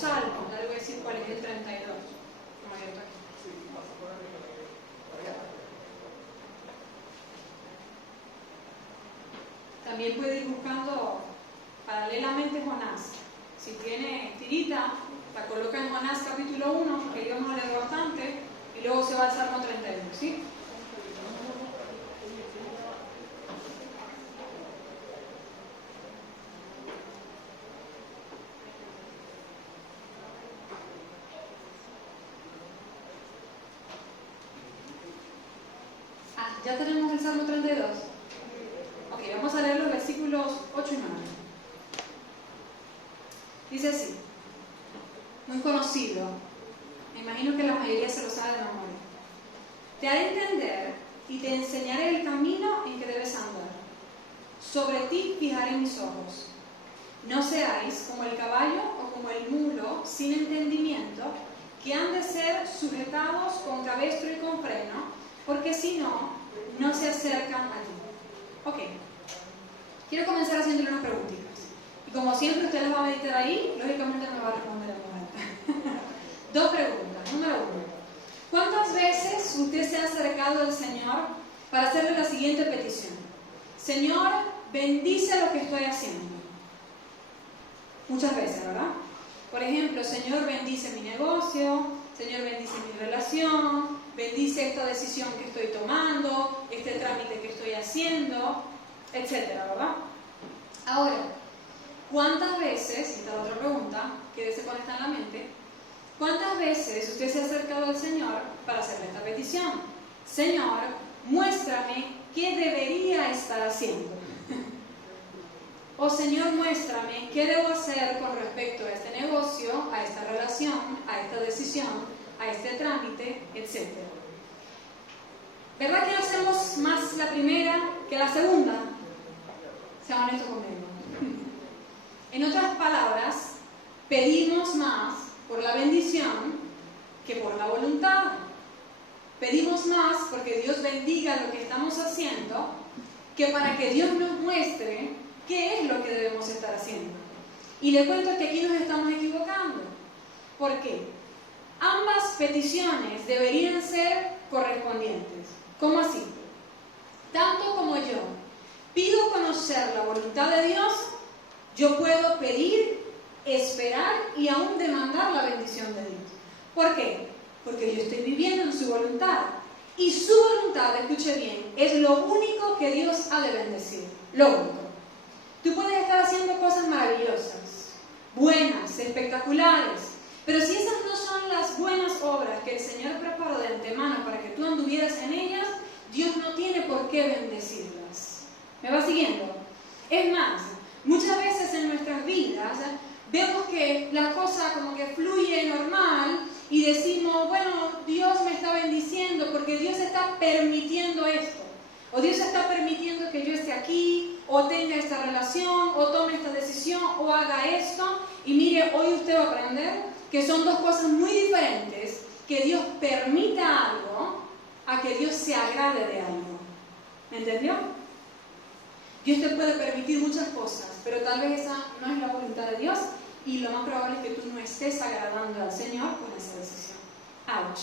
salmos. Ya le voy a decir cuál es el 32. Como yo estoy. También puede ir buscando paralelamente Jonás. Si tiene tirita, la coloca en Jonás capítulo 1, porque ahí vamos a leer bastante, y luego se va al Salmo 31, ¿sí? ¿Ya tenemos el Salmo 32? Ok, vamos a leer los versículos 8 y 9. Dice así, muy conocido, me imagino que la mayoría se lo sabe de memoria. Te haré entender y te enseñaré el camino en que debes andar. Sobre ti fijaré mis ojos. No seáis como el caballo o como el mulo sin entendimiento, que han de ser sujetados con cabestro y con freno, porque si no, no se acercan a ti. Ok, quiero comenzar haciéndole unas preguntitas. Y como siempre usted las va a meditar ahí, lógicamente me va a responder en voz alta. Dos preguntas. Número 1. ¿Cuántas veces usted se ha acercado al Señor para hacerle la siguiente petición? Señor, bendice lo que estoy haciendo. Muchas veces, ¿verdad? Por ejemplo, Señor, bendice mi negocio, Señor, bendice mi relación, bendice esta decisión que estoy tomando, este trámite que estoy haciendo, etcétera, ¿verdad? Ahora, ¿cuántas veces, y esta es la otra pregunta, quédese con esta en la mente, ¿cuántas veces usted se ha acercado al Señor para hacerle esta petición? Señor, muéstrame qué debería estar haciendo. O Señor, muéstrame qué debo hacer con respecto a este negocio, a esta relación, a esta decisión, a este trámite, etc. ¿Verdad que hacemos más la primera que la segunda? Sean honestos conmigo. En otras palabras, pedimos más por la bendición que por la voluntad. Pedimos más porque Dios bendiga lo que estamos haciendo que para que Dios nos muestre qué es lo que debemos estar haciendo. Y le cuento que aquí nos estamos equivocando. ¿Por qué? Ambas peticiones deberían ser correspondientes. ¿Cómo así? Tanto como yo pido conocer la voluntad de Dios, yo puedo pedir, esperar y aún demandar la bendición de Dios. ¿Por qué? Porque yo estoy viviendo en su voluntad. Y su voluntad, escuche bien, es lo único que Dios ha de bendecir. Lo único. Tú puedes estar haciendo cosas maravillosas, buenas, espectaculares, pero si esas no son las buenas obras que el Señor preparó de antemano para que tú anduvieras en ellas, Dios no tiene por qué bendecirlas. ¿Me va siguiendo? Es más, muchas veces en nuestras vidas vemos que la cosa como que fluye normal y decimos, bueno, Dios me está bendiciendo porque Dios está permitiendo esto. O Dios está permitiendo que yo esté aquí, o tenga esta relación, o tome esta decisión, o haga esto. Y mire, hoy usted va a aprender que son dos cosas muy diferentes, que Dios permita algo, a que Dios se agrade de algo. ¿Me entendió? Dios te puede permitir muchas cosas, pero tal vez esa no es la voluntad de Dios, y lo más probable es que tú no estés agradando al Señor con esa decisión. ¡Auch!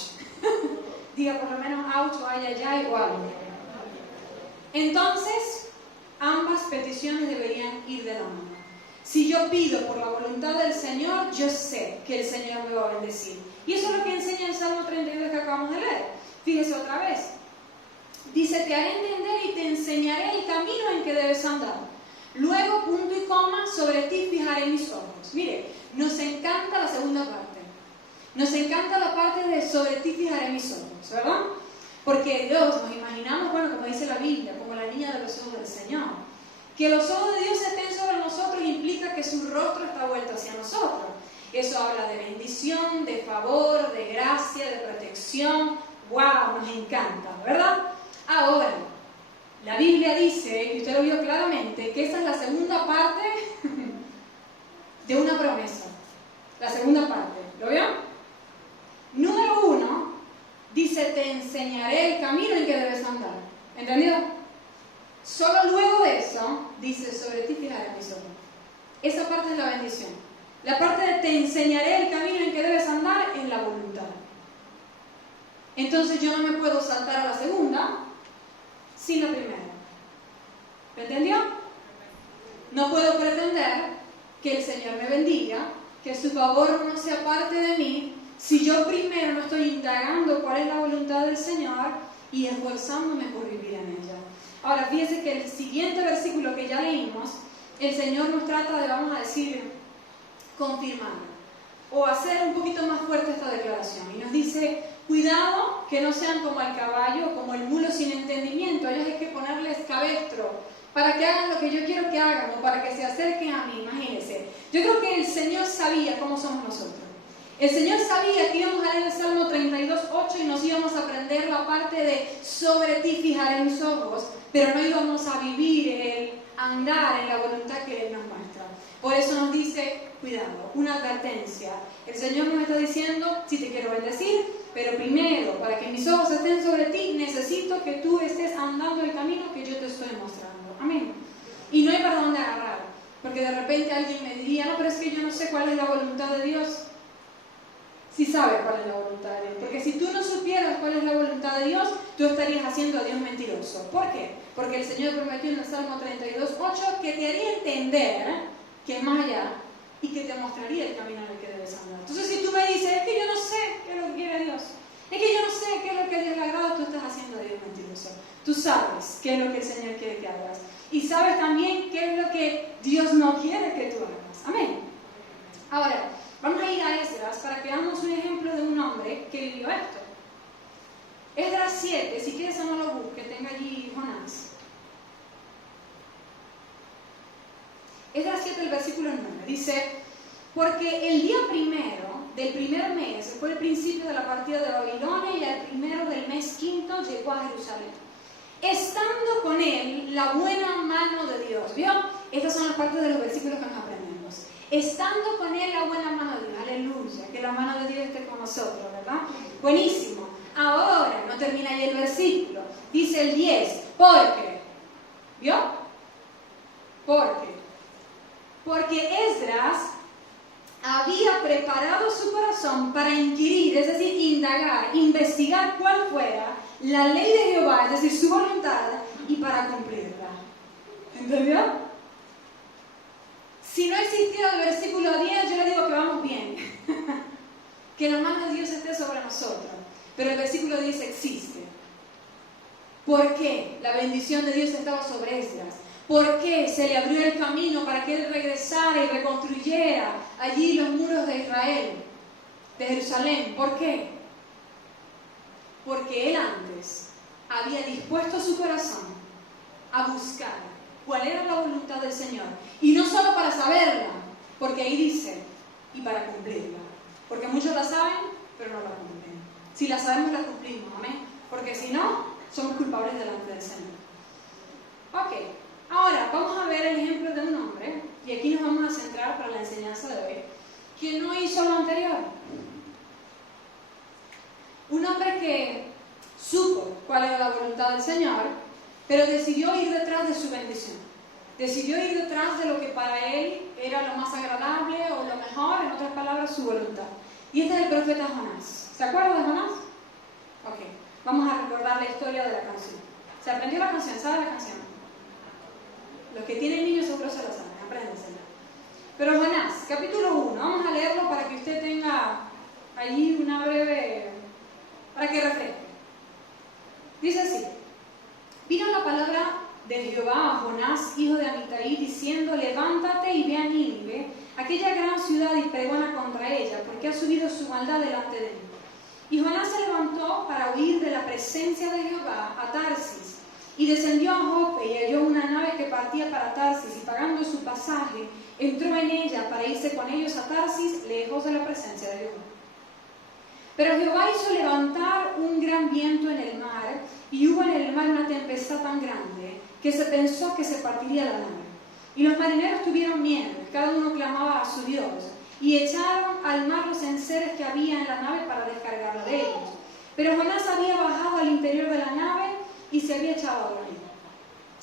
Diga por lo menos ouch, o ay, ay, ay, o algo. Entonces, ambas peticiones deberían ir de la mano. Si yo pido por la voluntad del Señor, yo sé que el Señor me va a bendecir. Y eso es lo que enseña el Salmo 32 que acabamos de leer. Fíjese otra vez. Dice, te haré entender y te enseñaré el camino en que debes andar. Luego, punto y coma, sobre ti fijaré mis ojos. Mire, nos encanta la segunda parte. Nos encanta la parte de sobre ti fijaré mis ojos, ¿verdad? Porque Dios, nos imaginamos, bueno, como dice la Biblia, como la niña de los ojos del Señor. Que los ojos de Dios estén sobre nosotros implica que su rostro está vuelto hacia nosotros. Eso habla de bendición, de favor, de gracia, de protección. ¡Wow! Nos encanta, ¿verdad? Ahora, la Biblia dice, y usted lo vio claramente, que esa es la segunda parte de una promesa. La segunda parte, ¿lo vio? Número 1, dice, te enseñaré el camino en que debes andar. ¿Entendido? Solo luego de eso, dice, sobre ti fijaré mis ojos. Esa parte es la bendición. La parte de te enseñaré el camino en que debes andar es la voluntad. Entonces yo no me puedo saltar a la segunda sin la primera. ¿Me entendió? No puedo pretender que el Señor me bendiga, que su favor no sea parte de mí, si yo primero no estoy indagando cuál es la voluntad del Señor y esforzándome por vivir en ella. Ahora, fíjense que el siguiente versículo que ya leímos, el Señor nos trata de, vamos a decir, confirmar o hacer un poquito más fuerte esta declaración. Y nos dice, cuidado que no sean como el caballo, como el mulo sin entendimiento. A ellos hay que ponerles cabestro para que hagan lo que yo quiero que hagan o para que se acerquen a mí. Imagínense. Yo creo que el Señor sabía cómo somos nosotros. El Señor sabía que íbamos a leer el Salmo 32:8 y nos íbamos a aprender la parte de sobre ti fijaré mis ojos, pero no íbamos a vivir el andar en la voluntad que Él nos muestra. Por eso nos dice, cuidado, una advertencia. El Señor nos está diciendo, sí te quiero bendecir, pero primero, para que mis ojos estén sobre ti, necesito que tú estés andando el camino que yo te estoy mostrando. Amén. Y no hay para dónde agarrar, porque de repente alguien me diría, no, pero es que yo no sé cuál es la voluntad de Dios. Sí sabes cuál es la voluntad de Dios, porque si tú no supieras cuál es la voluntad de Dios, tú estarías haciendo a Dios mentiroso. ¿Por qué? Porque el Señor prometió en el Salmo 32:8 que te haría entender que es más allá y que te mostraría el camino en el que debes andar. Entonces, si tú me dices, es que yo no sé qué es lo que quiere Dios, es que yo no sé qué es lo que a Dios le agrada, tú estás haciendo a Dios mentiroso. Tú sabes qué es lo que el Señor quiere que hagas y sabes también qué es lo que Dios no quiere que tú hagas. Amén. Ahora, vamos a ir a Esdras para que veamos un ejemplo de un hombre que vivió esto. Esdras 7, si quieres no lo busques, tenga allí Jonás. Esdras 7, el versículo 9, dice, porque el día primero del primer mes fue el principio de la partida de Babilonia y el primero del mes quinto llegó a Jerusalén, estando con él la buena mano de Dios. ¿Vio? Estas son las partes de los versículos que nos aprendemos. Estando con él la buena mano de Dios. Aleluya, que la mano de Dios esté con nosotros, ¿verdad? Buenísimo. Ahora, no termina ahí el versículo. Dice el 10, porque, ¿vio? Porque Esdras había preparado su corazón para inquirir, es decir, indagar, investigar cuál fuera la ley de Jehová, es decir, su voluntad, y para cumplirla. ¿Entendió? Si no existiera el versículo 10, yo le digo que vamos bien. Que la mano de Dios esté sobre nosotros. Pero el versículo 10 existe. ¿Por qué la bendición de Dios estaba sobre Esdras? ¿Por qué se le abrió el camino para que él regresara y reconstruyera allí los muros de Israel, de Jerusalén? ¿Por qué? Porque él antes había dispuesto su corazón a buscar cuál era la voluntad del Señor. Y no solo para saberla, porque ahí dice, y para cumplirla. Porque muchos la saben, pero no la cumplen. Si la sabemos, la cumplimos, amén. Porque si no, somos culpables delante del Señor. Ok. Ahora, vamos a ver el ejemplo de un hombre, y aquí nos vamos a centrar para la enseñanza de hoy, que no hizo lo anterior. Un hombre que supo cuál era la voluntad del Señor, pero decidió ir detrás de su bendición. Decidió ir detrás de lo que para él era lo más agradable o lo mejor, en otras palabras, su voluntad. Y este es el profeta Jonás. ¿Se acuerdan de Jonás? Ok, vamos a recordar la historia de la canción. ¿Se aprendió la canción? ¿Sabe la canción? Los que tienen niños seguro se lo saben, apréndensela. Pero Jonás, capítulo 1, vamos a leerlo para que usted tenga allí una breve, para que refresque. Dice así, vino la palabra de Jehová a Jonás, hijo de Amitai, diciendo, levántate y ve a Nínive, aquella gran ciudad, y pregona contra ella, porque ha subido su maldad delante de mí. Y Jonás se levantó para huir de la presencia de Jehová a Tarsis, y descendió a Jope y halló una nave que partía para Tarsis, y pagando su pasaje, entró en ella para irse con ellos a Tarsis, lejos de la presencia de Jehová. Pero Jehová hizo levantar un gran viento en el mar, y hubo en el mar una tempestad tan grande, que se pensó que se partiría la nave. Y los marineros tuvieron miedo, cada uno clamaba a su Dios, y echaron al mar los enseres que había en la nave para descargarla de ellos. Pero Jonás había bajado al interior de la nave, y se había echado a dormir.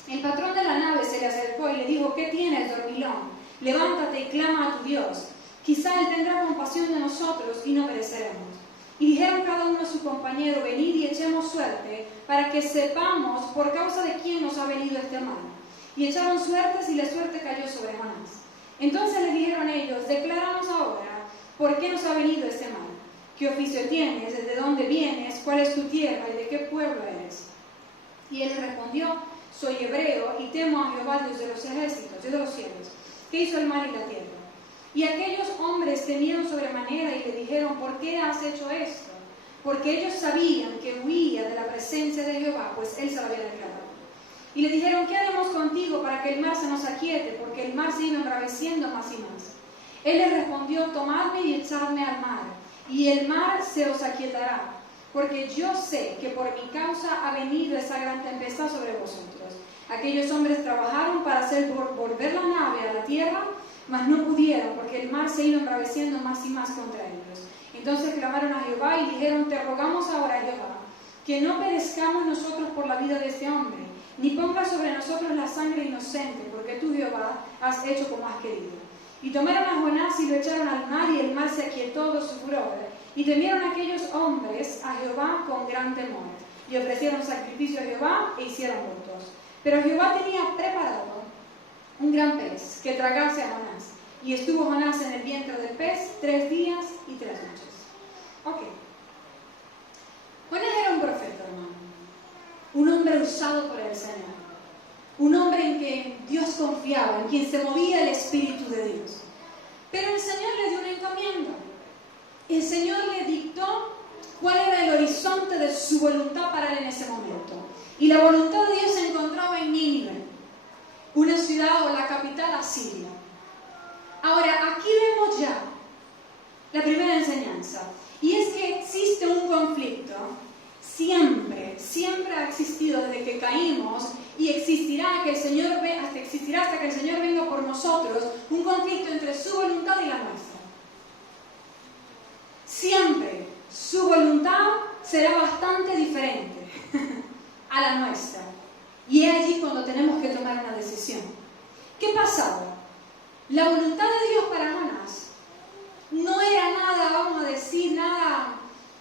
El patrón de la nave se le acercó y le dijo, ¿qué tienes, dormilón? Levántate y clama a tu Dios. Quizá Él tendrá compasión de nosotros y no pereceremos. Y dijeron cada uno a su compañero, venid y echemos suerte, para que sepamos por causa de quién nos ha venido este mal. Y echaron suertes y la suerte cayó sobre Jonás. Entonces le dijeron ellos, decláranos ahora por qué nos ha venido este mal. ¿Qué oficio tienes? ¿Desde dónde vienes? ¿Cuál es tu tierra? ¿Y de qué pueblo eres? Y él les respondió, soy hebreo y temo a Jehová, Dios de los ejércitos, Dios de los cielos, que hizo el mar y la tierra. Y aquellos hombres temieron sobremanera y le dijeron, ¿por qué has hecho esto? Porque ellos sabían que huía de la presencia de Jehová, pues él se lo había declarado. Y le dijeron, ¿qué haremos contigo para que el mar se nos aquiete? Porque el mar se iba embraveciendo más y más. Él les respondió, tomadme y echadme al mar, y el mar se os aquietará, porque yo sé que por mi causa ha venido esa gran tempestad sobre vosotros. Aquellos hombres trabajaron para hacer volver la nave a la tierra, mas no pudieron, porque el mar se iba embraveciendo más y más contra ellos. Entonces clamaron a Jehová y dijeron, te rogamos ahora, Jehová, que no perezcamos nosotros por la vida de este hombre, ni pongas sobre nosotros la sangre inocente, porque tú, Jehová, has hecho como has querido. Y tomaron a Jonás y lo echaron al mar, y el mar se aquietó de su furor. Y temieron aquellos hombres a Jehová con gran temor, y ofrecieron sacrificio a Jehová e hicieron votos. Pero Jehová tenía preparado un gran pez que tragase a Jonás, y estuvo Jonás en el vientre del pez 3 días y 3 noches. Ok. Jonás era un profeta, hermano. Un hombre usado por el Señor. Un hombre en quien Dios confiaba, en quien se movía el Espíritu de Dios. Pero el Señor le dio una encomienda. El Señor le dictó cuál era el horizonte de su voluntad para él en ese momento. Y la voluntad de Dios se encontraba en Nínive, una ciudad o la capital asiria. Ahora, aquí vemos ya la primera enseñanza. Y es que existe un conflicto. Siempre ha existido desde que caímos y existirá hasta que el Señor venga por nosotros, un conflicto entre su voluntad y la nuestra. Siempre su voluntad será bastante diferente a la nuestra. Y es allí cuando tenemos que tomar una decisión. ¿Qué pasaba? La voluntad de Dios para Jonás no era nada, vamos a decir, nada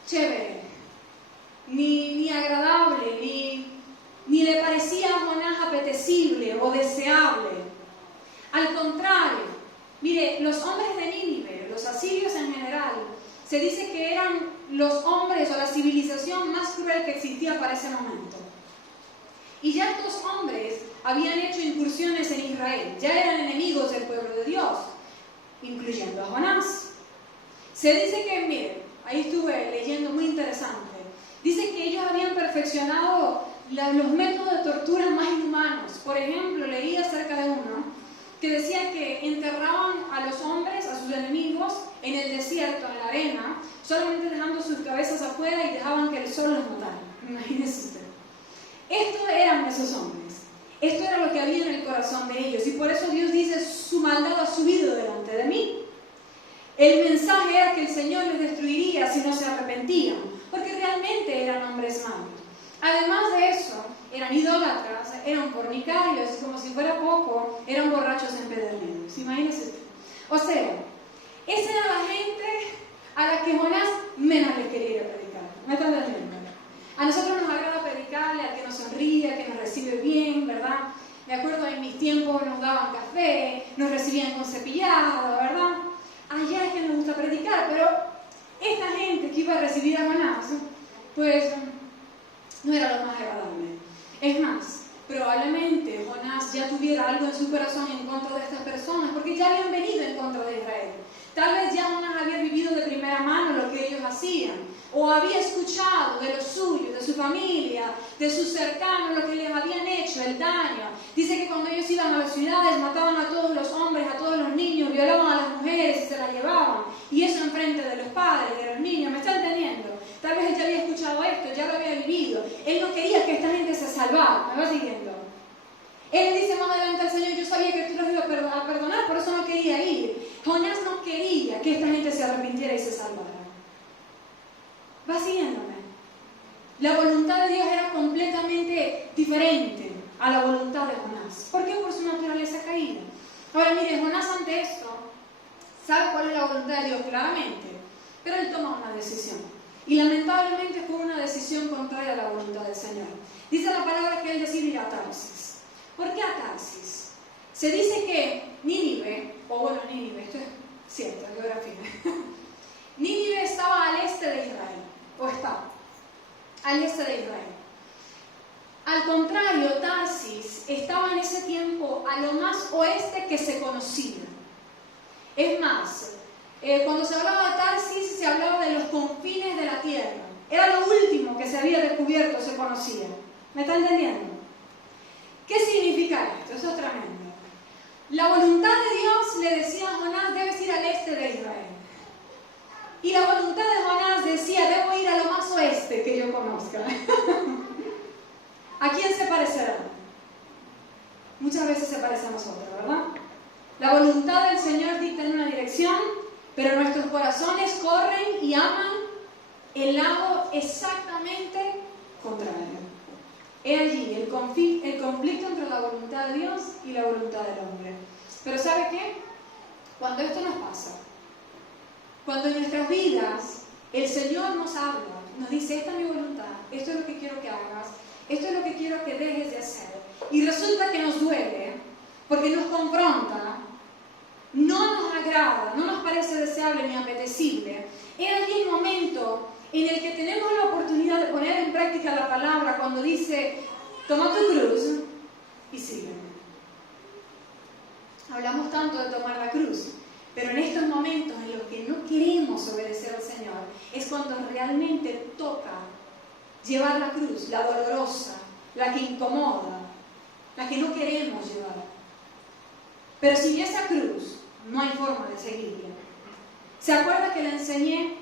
chévere, ni agradable, ni le parecía a Jonás apetecible o deseable. Al contrario, mire, los hombres de Nínive, los asirios en general, se dice que eran los hombres o la civilización más cruel que existía para ese momento. Y ya estos hombres habían hecho incursiones en Israel, ya eran enemigos del pueblo de Dios, incluyendo a Jonás. Se dice que, mire, ahí estuve leyendo muy interesante, dice que ellos habían perfeccionado los métodos de tortura más inhumanos. Por ejemplo, leí acerca de uno que decía que enterraban a los hombres, a sus enemigos, en el desierto, en la arena, solamente dejando sus cabezas afuera y dejaban que el sol los matara. Imagínense usted. Estos eran esos hombres. Esto era lo que había en el corazón de ellos. Y por eso Dios dice, su maldad ha subido delante de mí. El mensaje era que el Señor les destruiría si no se arrepentían, porque realmente eran hombres malos. Además de eso, eran idólatras, eran fornicarios, y como si fuera poco, eran borrachos empedernidos. Imagínense usted. O sea, esa era la gente a la que Jonás menos le quería ir a predicar. ¿Me están entendiendo? A nosotros nos agrada predicarle al que nos sonríe, al que nos recibe bien, ¿verdad? Me acuerdo en mis tiempos nos daban café, nos recibían con cepillado, ¿verdad? Allá es que nos gusta predicar, pero esta gente que iba a recibir a Jonás, pues no era lo más agradable. Es más, probablemente Jonás ya tuviera algo en su corazón en contra de estas personas, porque ya habían venido en contra de Israel. Tal vez ya Jonás había vivido de primera mano lo que ellos hacían, o había escuchado de los suyos, de su familia, de sus cercanos, lo que les habían hecho, el daño. Dice que cuando ellos iban a las ciudades mataban a todos los hombres, a todos los niños, violaban a las mujeres y se las llevaban. Y eso enfrente de los padres, de los niños. ¿Me está entendiendo? Tal vez él ya había escuchado esto, ya lo había vivido. Él no quería que esta gente se salvara. ¿Me va siguiendo? Él dice más adelante al Señor, yo sabía que tú los ibas a perdonar, por eso no quería ir. Jonás no quería que esta gente se arrepintiera y se salvara. ¿Va siguiéndome? La voluntad de Dios era completamente diferente a la voluntad de Jonás. ¿Por qué? Por su naturaleza caída. Ahora mire, Jonás ante esto sabe cuál es la voluntad de Dios claramente, pero él toma una decisión. Y lamentablemente fue una decisión contraria a la voluntad del Señor. Dice la palabra que él decide ir a Tarsis. ¿Por qué a Tarsis? Se dice que Nínive, esto es cierto, es geografía. Nínive estaba al este de Israel, o está al este de Israel. Al contrario, Tarsis estaba en ese tiempo a lo más oeste que se conocía. Es más, cuando se hablaba de Tarsis, se hablaba de los confines de la tierra. Era lo último que se había descubierto, se conocía. ¿Me está entendiendo? ¿Qué significa esto? Eso es tremendo. La voluntad de Dios le decía a Jonás, debes ir al este de Israel. Y la voluntad de Jonás decía, debo ir a lo más oeste que yo conozca. ¿A quién se parecerá? Muchas veces se parece a nosotros, ¿verdad? La voluntad del Señor dicta en una dirección, pero nuestros corazones corren y aman el lado exactamente contrario. He allí el conflicto entre la voluntad de Dios y la voluntad del hombre. Pero ¿sabe qué? Cuando esto nos pasa, cuando en nuestras vidas el Señor nos habla, nos dice, esta es mi voluntad, esto es lo que quiero que hagas, esto es lo que quiero que dejes de hacer, y resulta que nos duele, porque nos confronta, no nos agrada, no nos parece deseable ni apetecible, es allí el momento en el que tenemos la oportunidad de poner en práctica la palabra cuando dice, toma tu cruz y sígueme. Hablamos tanto de tomar la cruz, pero en estos momentos en los que no queremos obedecer al Señor, es cuando realmente toca llevar la cruz, la dolorosa, la que incomoda, la que no queremos llevar. Pero sin esa cruz no hay forma de seguirla. ¿Se acuerda que le enseñé?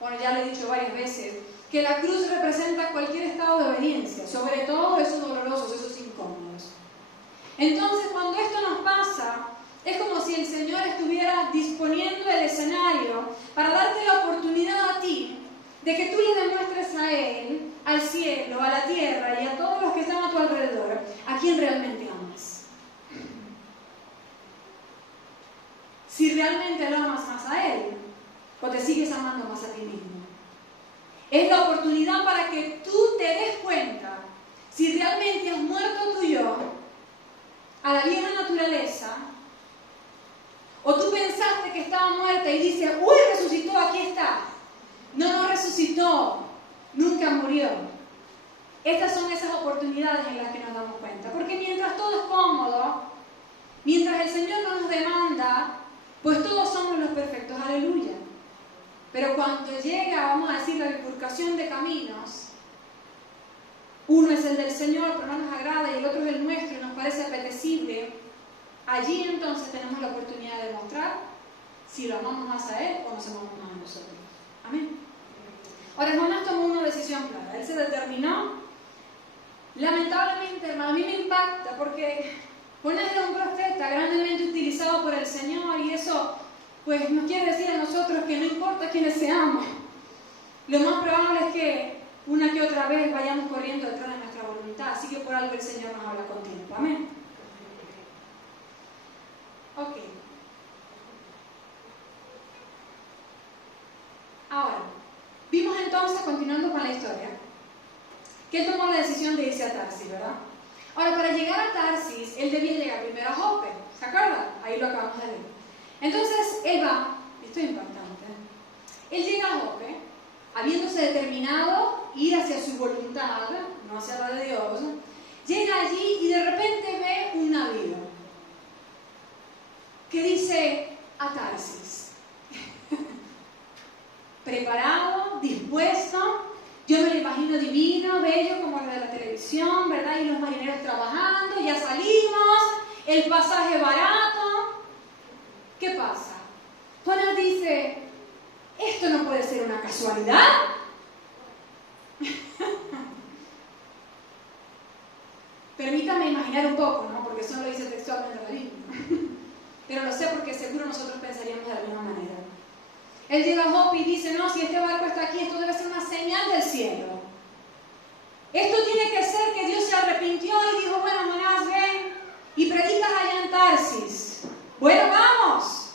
Bueno, ya lo he dicho varias veces, que la cruz representa cualquier estado de obediencia, sobre todo esos dolorosos, esos incómodos. Entonces, cuando esto nos pasa, es como si el Señor estuviera disponiendo el escenario para darte la oportunidad a ti de que tú le demuestres a Él, al cielo, a la tierra y a todos los que están a tu alrededor, a quién realmente amas. Si realmente lo amas más a Él, o te sigues amando más a ti mismo. Es la oportunidad para que tú te des cuenta si realmente has muerto tu yo a la vieja naturaleza, o tú pensaste que estaba muerta y dices, uy, resucitó, aquí está. No resucitó, nunca murió. Estas son esas oportunidades en las que nos damos cuenta, porque mientras todo es cómodo, mientras el Señor no nos demanda, pues todos somos los perfectos, aleluya. Pero cuando llega, vamos a decir, la bifurcación de caminos, uno es el del Señor, pero no nos agrada, y el otro es el nuestro, y nos parece apetecible, allí entonces tenemos la oportunidad de demostrar si lo amamos más a Él o nos amamos más a nosotros. Amén. Ahora, Jonás tomó una decisión clara. Él se determinó. Lamentablemente, hermano, a mí me impacta porque Jonás era un profeta grandemente utilizado por el Señor, y eso pues nos quiere decir a nosotros que no importa quiénes seamos, lo más probable es que una que otra vez vayamos corriendo detrás de nuestra voluntad, así que por algo el Señor nos habla con tiempo. Amén. Ok. Ahora, vimos entonces, continuando con la historia, que él tomó la decisión de irse a Tarsis, ¿verdad? Ahora, para llegar a Tarsis, él debía llegar primero a Jope, ¿se acuerdan? Ahí lo acabamos de leer. Entonces, él va, esto es impactante, él llega a Jope, habiéndose determinado ir hacia su voluntad, no hacia la de Dios, llega allí y de repente ve un navío que dice a Tarsis. Preparado, dispuesto, yo me lo imagino divino, bello, como el de la televisión, ¿verdad? Y los marineros trabajando, ya salimos, el pasaje barato. ¿Qué pasa? Jonás dice, esto no puede ser una casualidad. Permítame imaginar un poco, ¿no? Porque eso no lo dice textualmente la Biblia. Pero lo sé porque seguro nosotros pensaríamos de la misma manera. Él llega a Jope y dice, no, si este barco está aquí, esto debe ser una señal del cielo. Esto tiene que ser que Dios se arrepintió y dijo, bueno, Jonás, ven y predicas allá en Tarsis. Bueno, vamos.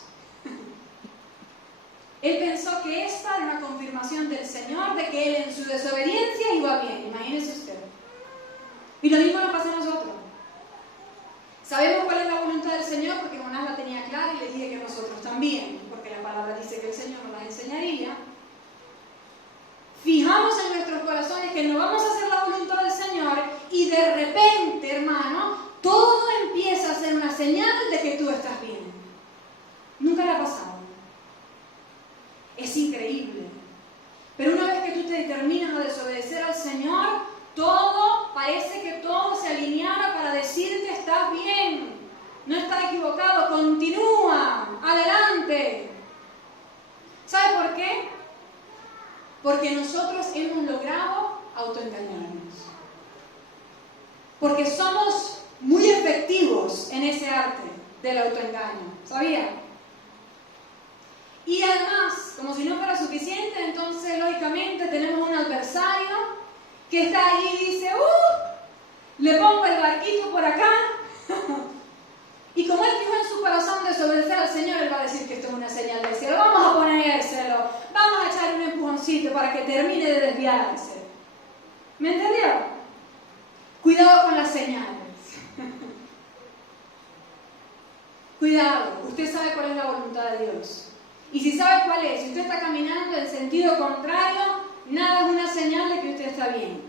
revelación del Señor de que él en su desobediencia iba bien. Imagínese usted. Y lo mismo nos pasa a nosotros. Sabemos cuál es la voluntad del Señor porque Jonás la tenía clara y les dije que nosotros también, porque la palabra dice que el Señor nos la enseñaría. Fijamos en nuestros corazones que no vamos a hacer la voluntad del Señor y de repente, hermano, todo empieza a ser una señal de que tú estás bien. Nunca le ha pasado. Es increíble. Pero una vez que tú te determinas a desobedecer al Señor, parece que todo se alineara para decirte estás bien, no estás equivocado, continúa, adelante. ¿Sabe por qué? Porque nosotros hemos logrado autoengañarnos. Porque somos muy efectivos en ese arte del autoengaño. ¿Sabía? Y además, como si no fuera suficiente, entonces lógicamente tenemos un adversario que está allí y dice, le pongo el barquito por acá. Y como él fijó en su corazón desobedecer al Señor, él va a decir que esto es una señal del cielo. Vamos a ponérselo, vamos a echar un empujoncito para que termine de desviarse. ¿Me entendió? Cuidado con las señales. Cuidado, usted sabe cuál es la voluntad de Dios. Y si sabe cuál es, si usted está caminando en sentido contrario, nada es una señal de que usted está bien.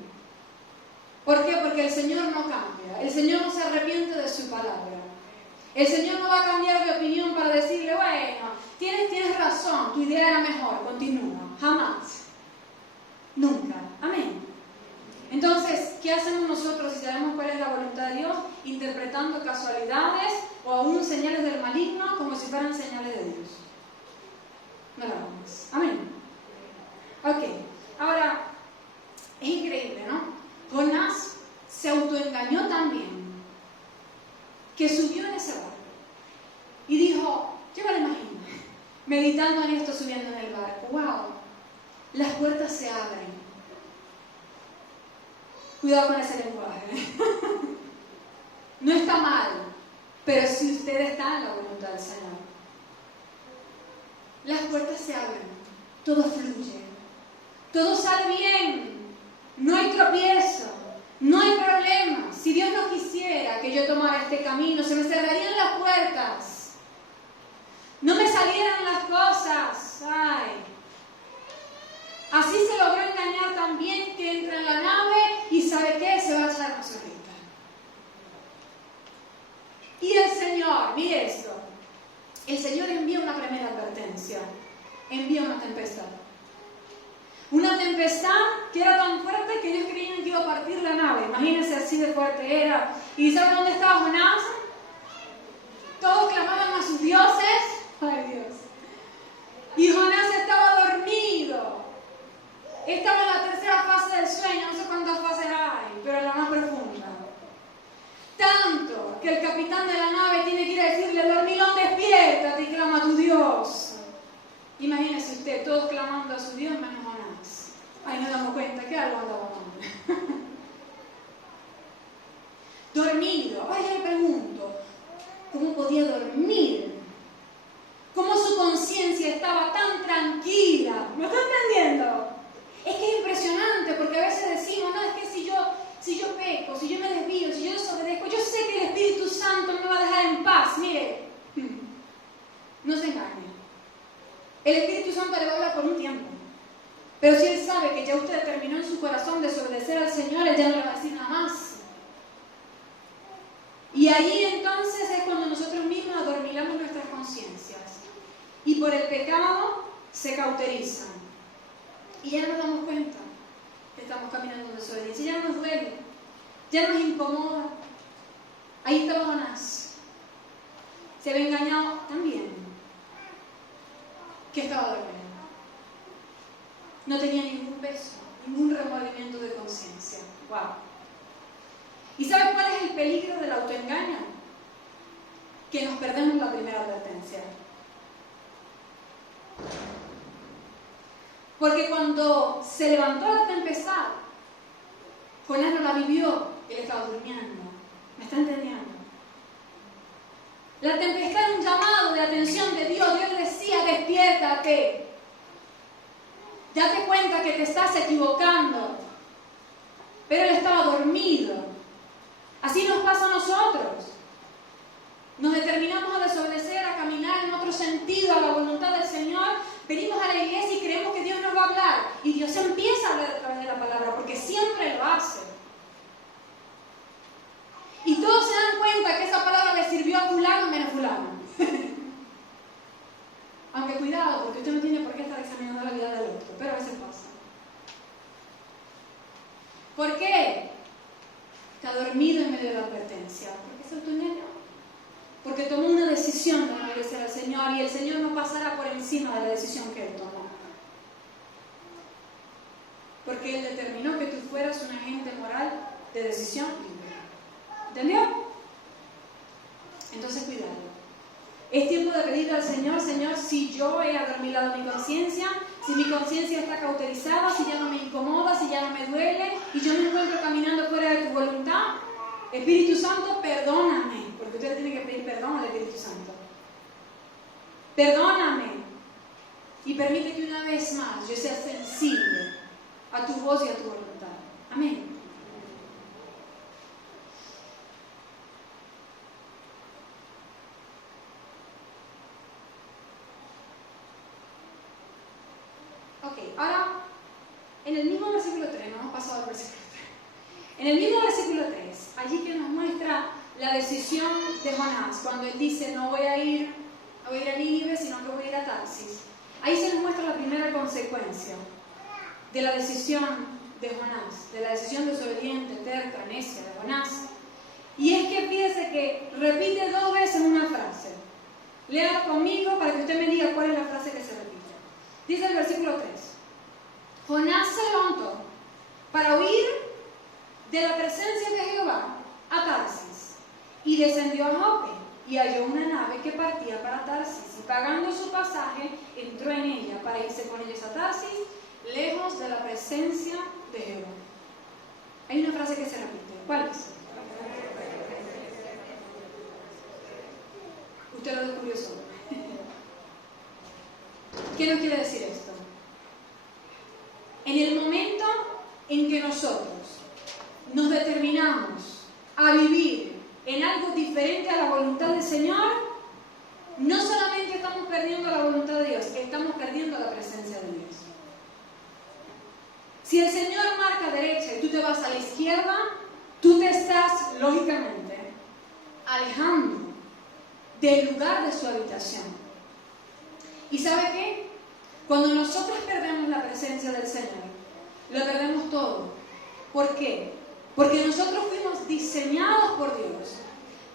¿Por qué? Porque el Señor no cambia. El Señor no se arrepiente de su palabra. El Señor no va a cambiar de opinión para decirle, bueno, tienes razón, tu idea era mejor, continúa. Jamás. Nunca. Amén. Entonces, ¿qué hacemos nosotros si sabemos cuál es la voluntad de Dios? Interpretando casualidades o aún señales del maligno como si fueran señales de Dios. No lo hagamos. Amén. Ok. Ahora, es increíble, ¿no? Jonás se autoengañó también, que subió en ese barco y dijo, yo me lo imagino, meditando en esto, subiendo en el barco, wow, las puertas se abren. Cuidado con ese lenguaje. No está mal, pero si usted está en la voluntad del Señor, las puertas se abren, todo fluye, todo sale bien, no hay tropiezo, no hay problema. Si Dios no quisiera que yo tomara este camino, se me cerrarían las puertas, no me salieran las cosas. Ay. Así se logró engañar también que entra en la nave y ¿sabe qué? Se va a echar más solita. Y el Señor, mire esto, el Señor envía una primera advertencia, envía una tempestad. Una tempestad que era tan fuerte que ellos creían que iba a partir la nave. Imagínense, así de fuerte era. ¿Y saben dónde estaba Jonás? Todos clamaban a sus dioses. Ay, Dios. Y Jonás estaba dormido. Estaba en la tercera fase del sueño. No sé cuántas fases hay, pero en la más profunda. Tanto que el capitán de la nave tiene que ir a decirle, dormilón, despiértate y clama a tu Dios. Imagínese usted, todos clamando a su Dios menos Jonás. Ahí nos damos cuenta que algo andaba mal. Dormido. Ay, yo me pregunto, ¿cómo podía dormir? ¿Cómo su conciencia estaba tan tranquila? ¿Me está entendiendo? Es que es impresionante porque a veces decimos, no, es que si yo peco, si yo me desvío, si yo desobedezco, yo sé que el Espíritu Santo me va a dejar en paz. Mire, no se engañe. El Espíritu Santo le va a hablar por un tiempo. Pero si Él sabe que ya usted determinó en su corazón desobedecer al Señor, Él ya no le va a decir nada más. Y ahí entonces es cuando nosotros mismos adormilamos nuestras conciencias. Y por el pecado se cauterizan. Y ya nos damos cuenta que estamos caminando en desobediencia. Ya nos duele, ya nos incomoda. Ahí estaba Jonás. Se había engañado también. Que estaba dormido. No tenía ningún peso, ningún remordimiento de conciencia. ¡Wow! ¿Y sabe cuál es el peligro del autoengaño? Que nos perdemos la primera advertencia. Porque cuando se levantó la tempestad, Jonás no la vivió, él estaba durmiendo. ¿Me está entendiendo? La tempestad era un llamado de atención de Dios. Dios decía, despiértate. Date cuenta que te estás equivocando. Pero él estaba dormido. Así nos pasa a nosotros. Nos determinamos a desobedecer, a caminar en otro sentido, a la voluntad del Señor. Venimos a la iglesia y creemos que Dios nos va a hablar. Y Dios empieza a hablar a través de la palabra, porque siempre lo hace. Y todos se dan cuenta que esa palabra le sirvió a fulano menos fulano. Aunque cuidado, porque usted no tiene por qué estar examinando la vida del otro, pero a veces pasa. ¿Por qué? Está dormido en medio de la advertencia. Porque se autoengañó. Porque tomó una decisión de no obedecer al Señor y el Señor no pasará por encima de la decisión que él tomó. Porque Él determinó que tú fueras un agente moral de decisión libre. ¿Entendió? Entonces, cuidado. Es tiempo de pedirle al Señor, Señor, si yo he adormilado mi conciencia, si mi conciencia está cauterizada, si ya no me incomoda, si ya no me duele y yo me encuentro caminando fuera de tu voluntad, Espíritu Santo, perdóname, porque usted tiene que pedir perdón al Espíritu Santo. Perdóname y permite que una vez más yo sea sensible a tu voz y a tu voluntad. Amén. Ok, ahora, en el mismo versículo 3, no hemos pasado al versículo 3. En el mismo versículo 3, allí que nos muestra la decisión de Jonás, cuando él dice, no voy a ir a Nínive, sino que voy a ir a Tarsis. Ahí se nos muestra la primera consecuencia de la decisión de Jonás, de la decisión desobediente, terca, necia de Jonás. Y es que fíjese que repite 2 veces una frase. Lea conmigo para que usted me diga cuál es la frase que se repite. Dice el versículo 3. Jonás se levantó para huir de la presencia de Jehová a Tarsis y descendió a Jope y halló una nave que partía para Tarsis y pagando su pasaje entró en ella para irse con ellos a Tarsis, lejos de la presencia de Jehová. Hay una frase que se repite. ¿Cuál es? Usted lo descubrió solo. ¿Qué nos quiere decir esto? En el momento en que nosotros nos determinamos a vivir en algo diferente a la voluntad del Señor, no solamente estamos perdiendo la voluntad de Dios, estamos perdiendo la presencia de Dios. Si el Señor marca derecha y tú te vas a la izquierda, tú te estás, lógicamente, alejando del lugar de su habitación. ¿Y sabe qué? Cuando nosotros perdemos la presencia del Señor, lo perdemos todo. ¿Por qué? Porque nosotros fuimos diseñados por Dios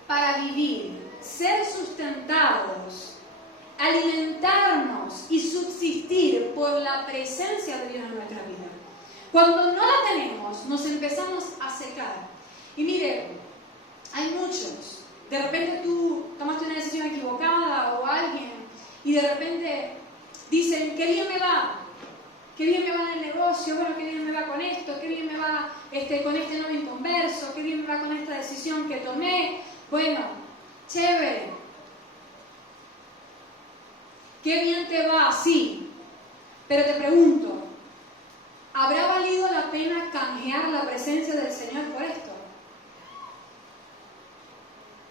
para vivir, ser sustentados, alimentarnos y subsistir por la presencia de Dios en nuestra vida. Cuando no la tenemos, nos empezamos a secar. Y mire, hay muchos. De repente tú tomaste una decisión equivocada o alguien y de repente dicen, qué bien me va en el negocio, bueno, qué bien me va con esto, qué bien me va con este nuevo inconverso, qué bien me va con esta decisión que tomé, bueno, chévere, qué bien te va, sí, pero te pregunto, ¿habrá valido la pena canjear la presencia del Señor por esto?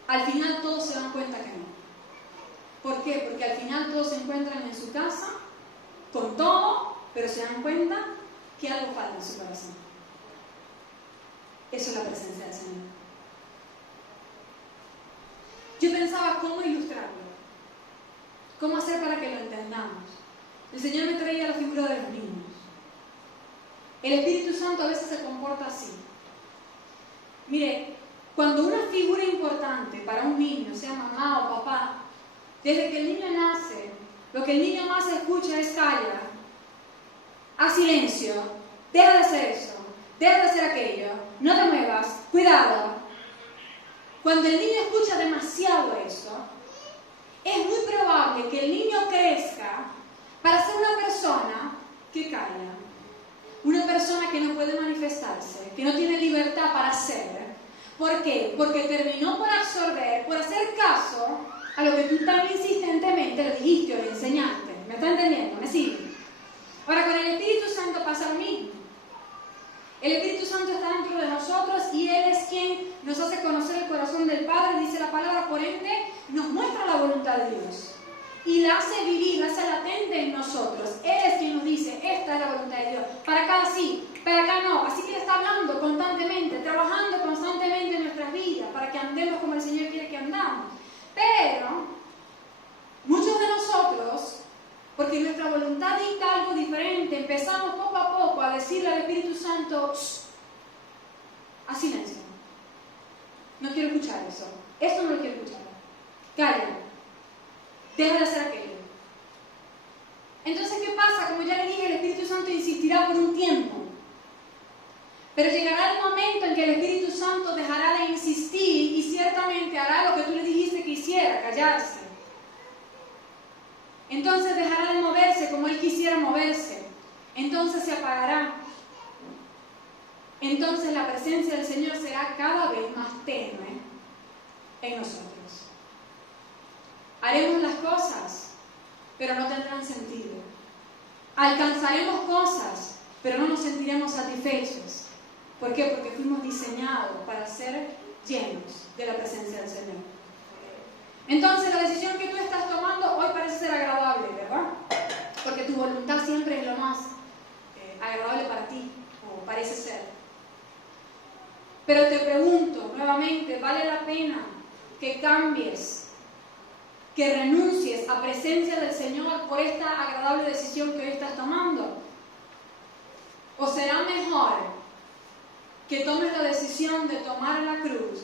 Al final todos se dan cuenta que no. ¿Por qué? Porque al final todos se encuentran en su casa, con todo, pero se dan cuenta que algo falta en su corazón. Eso es la presencia del Señor. Yo pensaba cómo ilustrarlo, cómo hacer para que lo entendamos. El Señor me traía la figura de los niños. El Espíritu Santo a veces se comporta así. Mire, cuando una figura importante para un niño, sea mamá o papá, desde que el niño nace, lo que el niño más escucha es calla, haz silencio, deja de hacer eso, deja de hacer aquello, no te muevas, cuidado. Cuando el niño escucha demasiado eso, es muy probable que el niño crezca para ser una persona que calla, una persona que no puede manifestarse, que no tiene libertad para ser. ¿Por qué? Porque terminó por absorber, por hacer caso a lo que tú tan insistentemente le dijiste o le enseñaste. ¿Me está entendiendo? ¿Me sigue? Ahora, con el Espíritu Santo pasa lo mismo. El Espíritu Santo está dentro de nosotros y Él es quien nos hace conocer el corazón del Padre, dice la palabra, por ende, nos muestra la voluntad de Dios. Y la hace vivir, la hace latente en nosotros. Él es quien nos dice, esta es la voluntad de Dios. Para acá sí, para acá no. Así que Él está hablando constantemente, trabajando constantemente en nuestras vidas, para que andemos como el Señor quiere que andamos. Pero, muchos de nosotros, porque nuestra voluntad dicta algo diferente, empezamos poco a poco a decirle al Espíritu Santo, a silencio. No quiero escuchar eso. Esto no lo quiero escuchar. Calla. Deja de hacer aquello. Entonces, ¿qué pasa? Como ya le dije, el Espíritu Santo insistirá por un tiempo. Pero llegará el momento en que el Espíritu Santo dejará de insistir y ciertamente hará lo que tú le dijiste que hiciera, callarse. Entonces dejará de moverse como Él quisiera moverse. Entonces se apagará. Entonces la presencia del Señor será cada vez más tenue en nosotros. Haremos las cosas, pero no tendrán sentido. Alcanzaremos cosas, pero no nos sentiremos satisfechos. ¿Por qué? Porque fuimos diseñados para ser llenos de la presencia del Señor. Entonces la decisión que tú estás tomando hoy parece ser agradable, ¿verdad? Porque tu voluntad siempre es lo más agradable para ti, o parece ser. Pero te pregunto nuevamente, ¿vale la pena que cambies, que renuncies a presencia del Señor por esta agradable decisión que hoy estás tomando? ¿O será mejor que tomes la decisión de tomar la cruz,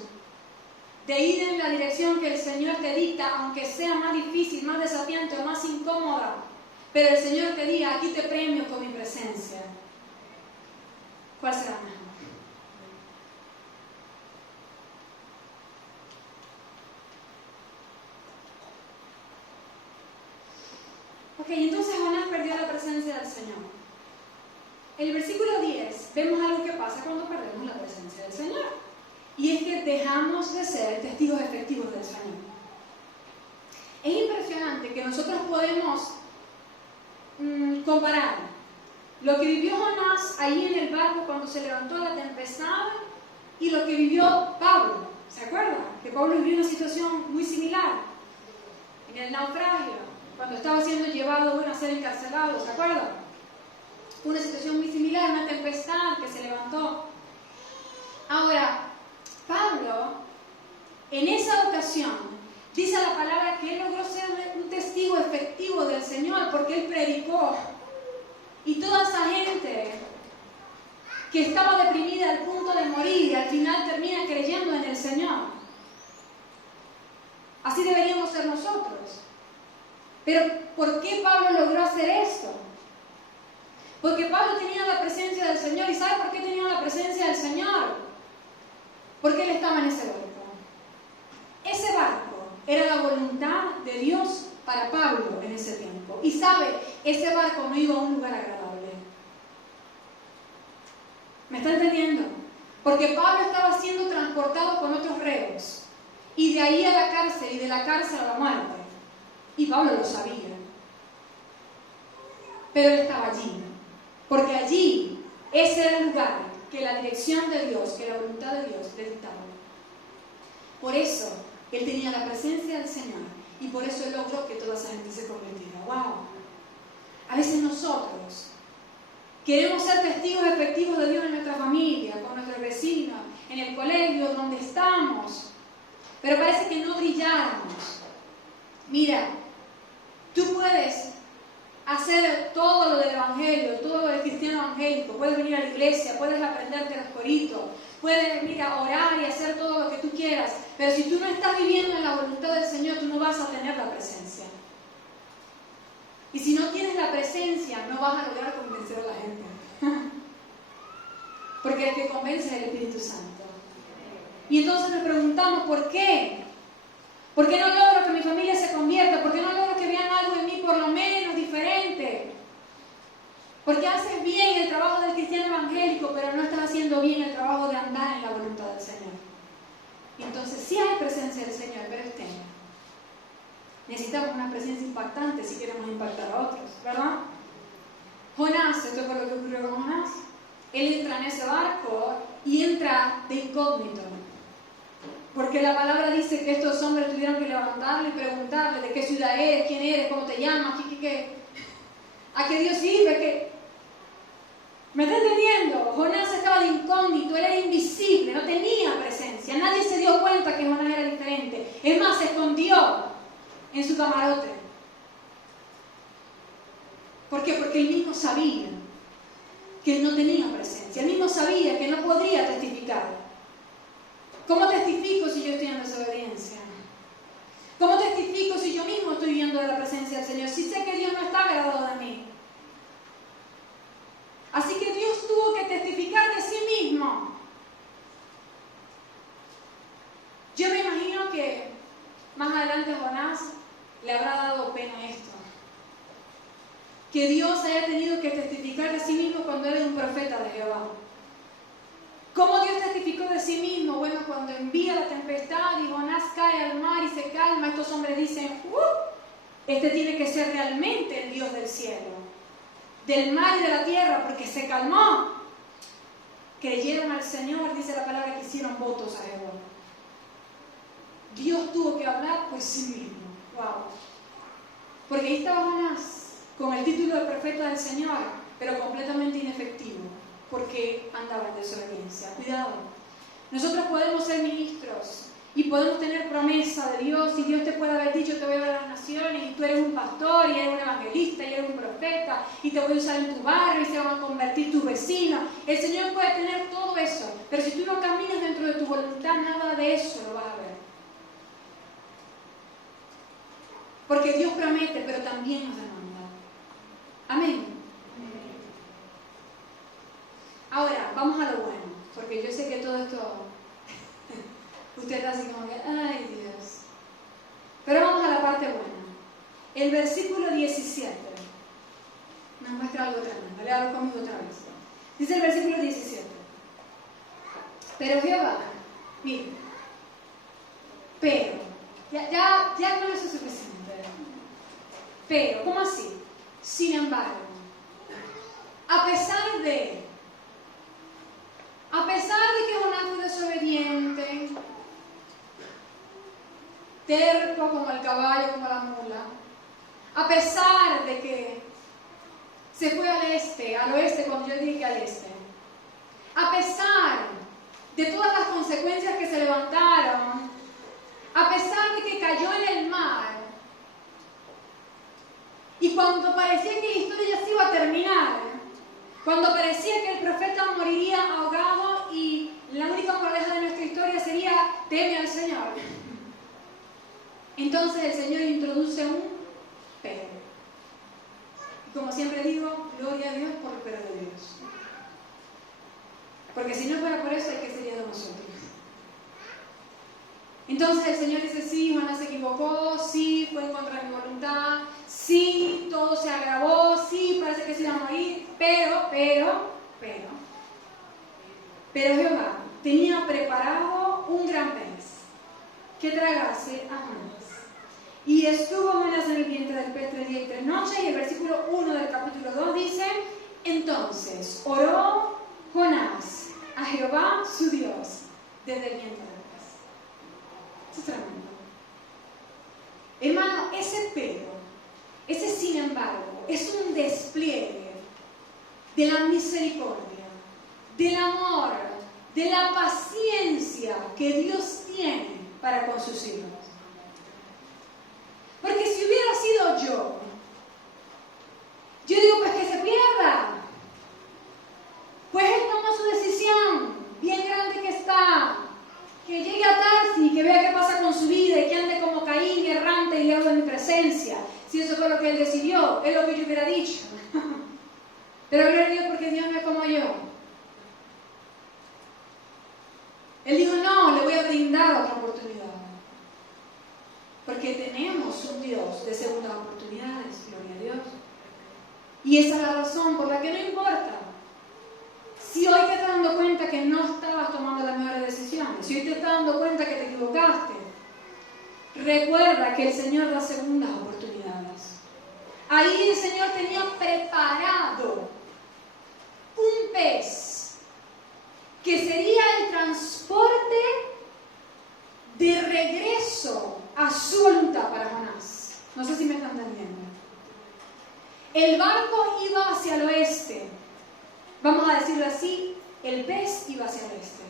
de ir en la dirección que el Señor te dicta, aunque sea más difícil, más desafiante o más incómoda, pero el Señor te diga, aquí te premio con mi presencia? ¿Cuál será mejor? Ok, entonces Jonás perdió la presencia del Señor. En el versículo 10 vemos algo que pasa cuando perdemos la presencia del Señor. Y es que dejamos de ser testigos efectivos del Señor. Es impresionante que nosotros podemos comparar lo que vivió Jonás ahí en el barco cuando se levantó la tempestad y lo que vivió Pablo. ¿Se acuerdan? Que Pablo vivió una situación muy similar en el naufragio, cuando estaba siendo llevado a ser encarcelado. ¿Se acuerdan? Una situación muy similar, una tempestad que se levantó. Ahora, Pablo, en esa ocasión, dice la palabra que él logró ser un testigo efectivo del Señor porque él predicó. Y toda esa gente que estaba deprimida al punto de morir, al final termina creyendo en el Señor. Así deberíamos ser nosotros. Pero, ¿por qué Pablo logró hacer esto? Porque Pablo tenía la presencia del Señor. ¿Y sabe por qué tenía la presencia del Señor? Porque él estaba en ese barco. Ese barco era la voluntad de Dios para Pablo en ese tiempo. Y sabe, ese barco no iba a un lugar agradable. ¿Me está entendiendo? Porque Pablo estaba siendo transportado con otros reos. Y de ahí a la cárcel, y de la cárcel a la muerte. Y Pablo lo sabía. Pero él estaba allí. Porque allí, ese era el lugar que la dirección de Dios, que la voluntad de Dios le dictaba. Por eso, él tenía la presencia del Señor. Y por eso él logró que toda esa gente se convirtiera. ¡Wow! A veces nosotros queremos ser testigos efectivos de Dios en nuestra familia, con nuestros vecinos, en el colegio, donde estamos. Pero parece que no brillamos. Mira, tú puedes hacer todo lo del Evangelio, todo lo del cristiano evangélico. Puedes venir a la iglesia, puedes aprenderte los coritos, puedes venir a orar y hacer todo lo que tú quieras. Pero si tú no estás viviendo en la voluntad del Señor, tú no vas a tener la presencia. Y si no tienes la presencia, no vas a lograr convencer a la gente. Porque el que convence es el Espíritu Santo. Y entonces nos preguntamos, ¿por qué? ¿Por qué no logro que mi familia se convierta? ¿Por qué no logro que vean algo en mí por lo menos diferente? Porque haces bien el trabajo del cristiano evangélico, pero no estás haciendo bien el trabajo de andar en la voluntad del Señor. Y entonces sí hay presencia del Señor, pero es tenue. Necesitamos una presencia impactante si queremos impactar a otros, ¿verdad? Jonás, esto fue lo que ocurrió con Jonás. Él entra en ese barco y entra de incógnito. Porque la palabra dice que estos hombres tuvieron que levantarle y preguntarle de qué ciudad eres, quién eres, cómo te llamas, a qué Dios sirve, ¿Me está entendiendo? Jonás estaba de incógnito, él era invisible, no tenía presencia. Nadie se dio cuenta que Jonás era diferente. Es más, se escondió en su camarote. ¿Por qué? Porque él mismo sabía que él no tenía presencia. Él mismo sabía que no podría testificar. ¿Cómo testifico si yo estoy en desobediencia? ¿Cómo testifico si yo mismo estoy viendo de la presencia del Señor? Si sé que Dios no está agradado de mí. Así que Dios tuvo que testificar de sí mismo. Yo me imagino que más adelante a Jonás le habrá dado pena esto. Que Dios haya tenido que testificar de sí mismo cuando era un profeta de Jehová. ¿Cómo Dios testificó de sí mismo? Bueno, cuando envía la tempestad y Jonás cae al mar y se calma, estos hombres dicen, este tiene que ser realmente el Dios del cielo, del mar y de la tierra, porque se calmó. Creyeron al Señor, dice la palabra, que hicieron votos a Jehová. Dios tuvo que hablar por sí mismo. Wow. Porque ahí estaba Jonás, con el título de profeta del Señor, pero completamente inefectivo, porque andaba en desobediencia. Cuidado. Nosotros podemos ser ministros y podemos tener promesa de Dios, y Dios te puede haber dicho, te voy a ver a las naciones, y tú eres un pastor, y eres un evangelista, y eres un profeta, y te voy a usar en tu barrio, y se van a convertir tus vecinos. El Señor puede tener todo eso, pero si tú no caminas dentro de tu voluntad, nada de eso lo vas a ver. Porque Dios promete, pero también nos demanda. Amén. Ahora, vamos a lo bueno, porque yo sé que todo esto, usted está así como que, ay Dios. Pero vamos a la parte buena. El versículo 17 nos muestra algo tremendo. Léalo conmigo otra vez. Dice el versículo 17. Pero Jehová, mire, ya no es suficiente. Pero, ¿cómo así? Sin embargo, a pesar de que Jonás fue desobediente, terco como el caballo, como la mula, a pesar de que se fue al oeste, cuando yo dije al este, a pesar de todas las consecuencias que se levantaron, a pesar de que cayó en el mar, y cuando parecía que la historia ya se iba a terminar, cuando parecía que el profeta moriría ahogado y la única moraleja de nuestra historia sería, teme al Señor. Entonces el Señor introduce un pero. Y como siempre digo, gloria a Dios por el pero de Dios. Porque si no fuera por eso, ¿qué sería de nosotros? Entonces el Señor dice, sí, Jonás se equivocó, sí, fue en contra de mi voluntad, sí, todo se agravó, sí, parece que se iba a morir, pero Jehová tenía preparado un gran pez que tragase a Jonás. Y estuvo Jonás en el vientre del pez 3 días y 3 noches, y el versículo 1 del capítulo 2 dice, entonces oró Jonás a Jehová su Dios desde el vientre del pez. Eso es tremendo. Hermano, ese pero, ese sin embargo, es un despliegue de la misericordia, del amor, de la paciencia que Dios tiene para con sus hijos. Porque si hubiera sido yo digo, pues que se pierda. Pues él toma su decisión, bien grande que está, que llegue a Tarsis, que vea qué pasa con su vida y que ande como Caín, errante y lejos de mi presencia. Si eso fue lo que él decidió, es lo que yo hubiera dicho. Pero gloria a Dios, porque Dios no es como yo. Él dijo, no, le voy a brindar otra oportunidad. Porque tenemos un Dios de segundas oportunidades, gloria a Dios. Y esa es la razón por la que no importa. Si hoy te estás dando cuenta que no estabas tomando las mejores decisiones, si hoy te estás dando cuenta que te equivocaste, recuerda que el Señor da segundas oportunidades. Ahí el Señor tenía preparado un pez que sería el transporte de regreso a su voluntad para Jonás. No sé si me están entendiendo. El barco iba hacia el oeste. Vamos a decirlo así, el pez iba hacia el este.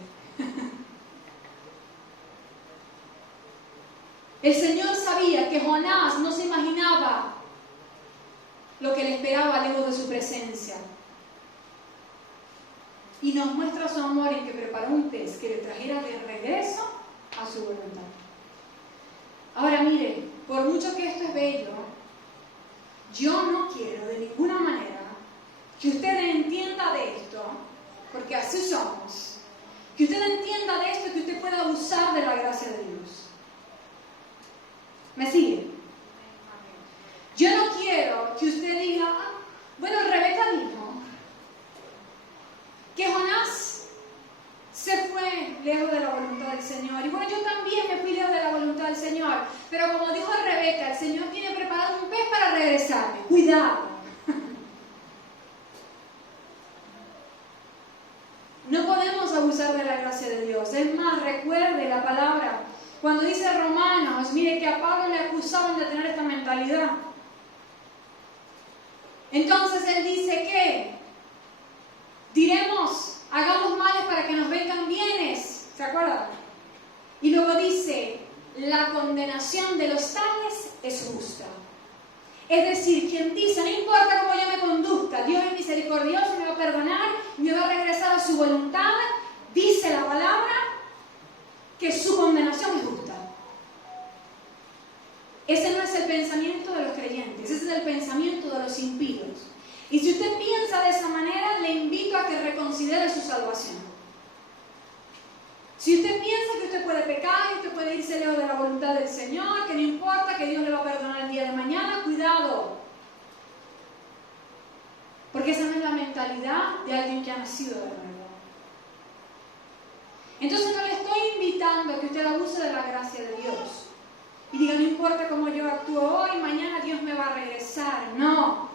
El Señor sabía que Jonás no se imaginaba lo que le esperaba lejos de su presencia. Y nos muestra su amor en que preparó un pez que le trajera de regreso a su voluntad. Ahora mire, por mucho que esto es bello, yo no quiero de ninguna manera que usted entienda de esto, porque así somos, que usted entienda de esto y que usted pueda abusar de la gracia de Dios. ¿Me sigue? Yo no quiero que usted diga, bueno, Rebeca dijo que Jonás se fue lejos de la voluntad del Señor. Y bueno, yo también me fui lejos de la voluntad del Señor. Pero como dijo Rebeca, el Señor tiene preparado un pez para regresarme. Cuidado. No podemos abusar de la gracia de Dios. Es más, recuerde la palabra. Cuando dice Romanos, mire que a Pablo le acusaban de tener esta mentalidad. Entonces él dice que diremos, hagamos males para que nos vengan bienes. ¿Se acuerdan? Y luego dice, la condenación de los tales es justa. Es decir, quien dice, no importa cómo yo me conduzca, Dios es misericordioso, me va a perdonar, me va a regresar a su voluntad, dice la palabra que su condenación es justa. Ese no es el pensamiento de los creyentes, ese es el pensamiento de los impíos. Y si usted piensa de esa manera, le invito a que reconsidere su salvación. Si usted piensa que usted puede pecar y usted puede irse lejos de la voluntad del Señor, que no importa, que Dios le va a perdonar el día de mañana, cuidado. Porque esa no es la mentalidad de alguien que ha nacido de nuevo. Entonces no le estoy invitando a que usted abuse de la gracia de Dios. Y diga, no importa cómo yo actúo hoy, mañana Dios me va a regresar. No.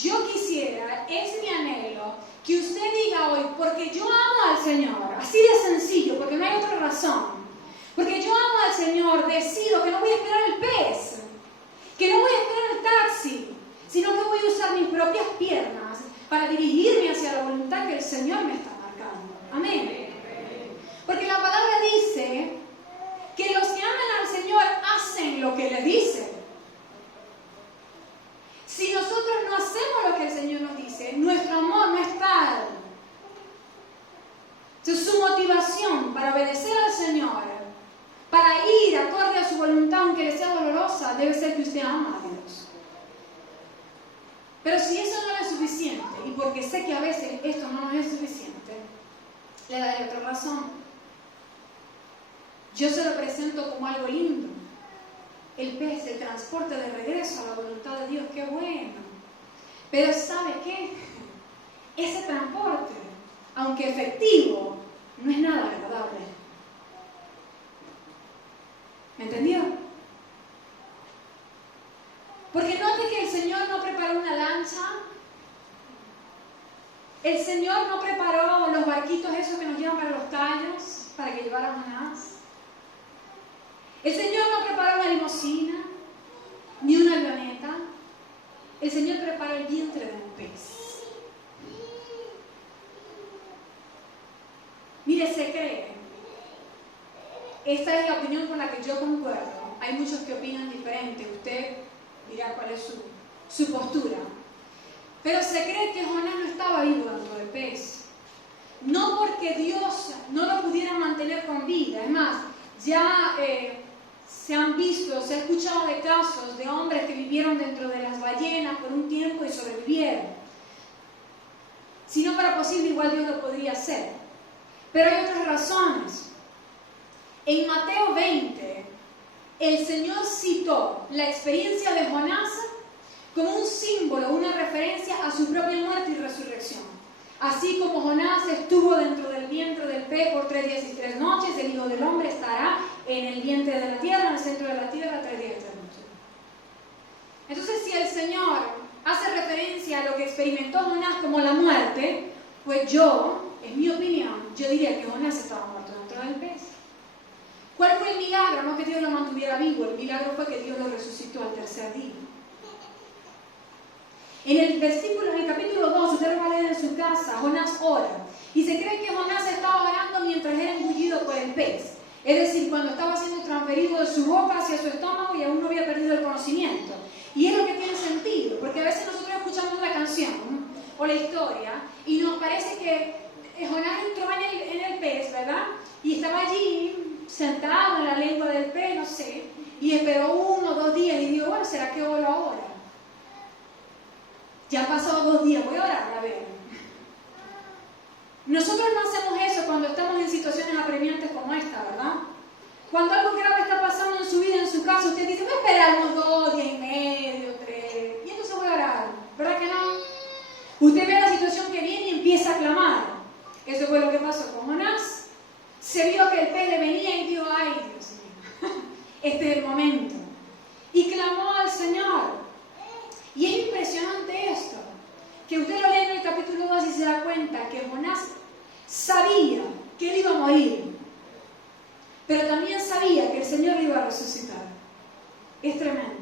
Yo quisiera, es mi anhelo, que usted diga hoy, porque yo amo al Señor, así de sencillo, porque no hay otra razón. Porque yo amo al Señor, decido que no voy a esperar el pez, que no voy a esperar el taxi, sino que voy a usar mis propias piernas para dirigirme hacia la voluntad que el Señor me está marcando. Amén. Porque la palabra dice que los que aman al Señor hacen lo que le dice. Si nosotros no hacemos lo que el Señor nos dice, nuestro amor no es tal. Entonces, su motivación para obedecer al Señor, para ir acorde a su voluntad, aunque le sea dolorosa, debe ser que usted ama a Dios. Pero si eso no es suficiente, y porque sé que a veces esto no nos es suficiente, le daré otra razón. Yo se lo presento como algo lindo. El pez, el transporte de regreso a la voluntad de Dios, qué bueno. Pero ¿sabe qué? Ese transporte, aunque efectivo, no es nada agradable. ¿Me entendió? Porque note que el Señor no preparó una lancha. El Señor no preparó los barquitos esos que nos llevan para los callos, para que llevaran a Jonás. El Señor no preparó una limusina, ni una avioneta. El Señor preparó el vientre de un pez. Mire, se cree. Esta es la opinión con la que yo concuerdo. Hay muchos que opinan diferente. Usted dirá cuál es su postura. Pero se cree que Jonás no estaba vivo dentro del pez. No porque Dios no lo pudiera mantener con vida. Es más, ya se han visto, se ha escuchado de casos de hombres que vivieron dentro de las ballenas por un tiempo y sobrevivieron. Si no fuera posible, igual Dios lo podría hacer. Pero hay otras razones. En Mateo 20, el Señor citó la experiencia de Jonás como un símbolo, una referencia a su propia muerte y resurrección. Así como Jonás estuvo dentro del vientre del pez por 3 días y 3 noches, el Hijo del Hombre estará en el vientre de la tierra, en el centro de la tierra, 3 días y 3 noches. Entonces, si el Señor hace referencia a lo que experimentó Jonás como la muerte, pues yo, en mi opinión, yo diría que Jonás estaba muerto dentro del pez. ¿Cuál fue el milagro? No que Dios lo mantuviera vivo, el milagro fue que Dios lo resucitó al tercer día. En el capítulo 2, usted lo va a leer en su casa, Jonás ora. Y se cree que Jonás estaba orando mientras era engullido por el pez. Es decir, cuando estaba siendo transferido de su boca hacia su estómago y aún no había perdido el conocimiento. Y es lo que tiene sentido, porque a veces nosotros escuchamos la canción o la historia y nos parece que Jonás entró en el pez, ¿verdad? Y estaba allí sentado en la lengua del pez, no sé, y esperó 1 o 2 días y dijo, bueno, ¿será que oro ahora? Ya han pasado 2 días, voy a orar, a ver. Nosotros no hacemos eso cuando estamos en situaciones apremiantes como esta, ¿verdad? Cuando algo grave está pasando en su vida, en su casa, usted dice, voy a esperar unos 2 días y medio, 3, y entonces voy a orar, ¿verdad que no? Usted ve la situación que viene y empieza a clamar. Eso fue lo que pasó con Jonás. Se vio que el pez le venía y dijo, ay, Dios mío, este es el momento. Y clamó al Señor. Y es impresionante esto, que usted lo lee en el capítulo 2 y se da cuenta que Jonás sabía que él iba a morir, pero también sabía que el Señor lo iba a resucitar. Es tremendo.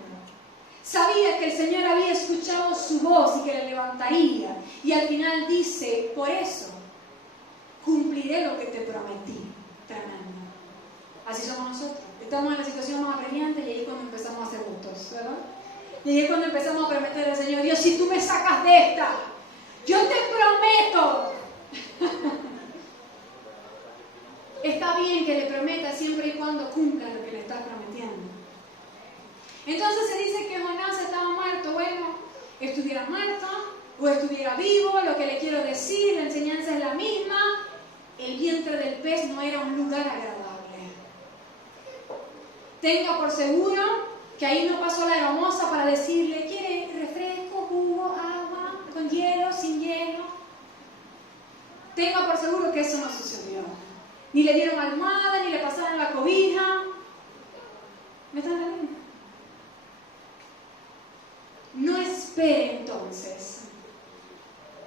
Sabía que el Señor había escuchado su voz y que le levantaría. Y al final dice, por eso cumpliré lo que te prometí. Tremendo. Así somos nosotros. Estamos en la situación más apremiante y ahí es cuando empezamos a hacer votos, ¿verdad? Y ahí es cuando empezamos a prometer al Señor, Dios, si tú me sacas de esta, yo te prometo. Está bien que le prometa siempre y cuando cumpla lo que le estás prometiendo. Entonces se dice que Jonás estaba muerto. Bueno, estuviera muerto o estuviera vivo, lo que le quiero decir, la enseñanza es la misma. El vientre del pez no era un lugar agradable. Tenga por seguro que ahí no pasó la hermosa para decirle, ¿quiere refresco, jugo, agua, con hielo, sin hielo? Tenga por seguro que eso no sucedió. Ni le dieron almohada, ni le pasaron la cobija. ¿Me están entendiendo? No espere entonces